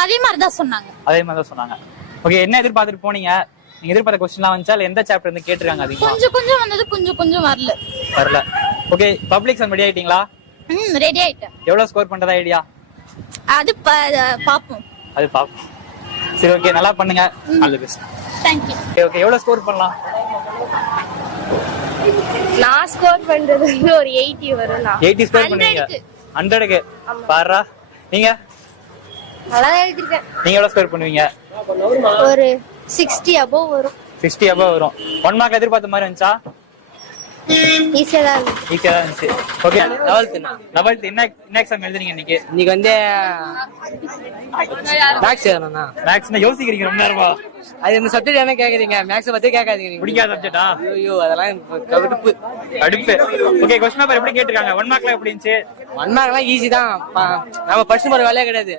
அதே மாதிரிதான் சொன்னாங்க. ஓகே, என்ன எதிர்பார்த்துட்டு போனீங்க? நீங்க எதிர்பார்த்த கொஸ்டின்லாம் வந்துச்சா இல்ல எந்த சாப்டர் இருந்து கேட்டிருக்காங்க அதிகமா? கொஞ்சம் வந்தது, கொஞ்சம் வரல. ஓகே, பப்ளிக் எக்ஸாம் ரெடி ஆயிட்டீங்களா? ரெடி ஆயிட்டேன். எவ்வளவு ஸ்கோர் பண்றதா ஐடியா? அது பாப்போம். சரி, ஓகே, நல்லா பண்ணுங்க. All the best. Thank you. Okay, எவ்வளவு ஸ்கோர் பண்ணலாம்? நான் ஸ்கோர் பண்றது ஒரு 80 வரும். 80 ஸ்கோர் பண்ணுவீங்க? 100க்கு பாரா. நீங்க நல்லா எழுதிருக்கேன். நீங்க எவ்வளவு ஸ்கோர் பண்ணுவீங்க? ஒரு 60 above வரும். 60 above வரும். 1 மார்க் எதிர்பார்த்த மாதிரி வந்துச்சா? ஈஸியா தான் இருந்துச்சு. ஓகே, 11th என்ன எக்ஸாம் எழுதுறீங்க இன்னைக்கு? இன்னைக்கு வந்து மேக்ஸ் எழுதணும்னா. மேக்ஸ்னா யோசிக்கிறீங்க ரொம்ப நேரமா. அது இந்த சப்ஜெக்ட் என்ன கேக்குறீங்க? மேக்ஸ் பத்தி கேட்காதீங்க. பிடிக்காத சப்ஜெக்டா? ஐயோ, அதெல்லாம் கடுப்பு. ஓகே, क्वेश्चन பேப்பர் எப்படி கேட்டிருக்காங்க? 1 மார்க்ல எப்படி இருந்துச்சு? 1 மார்க்லாம் ஈஸி தான். நம்ம படிச்சு போற வேலையே கிடையாது.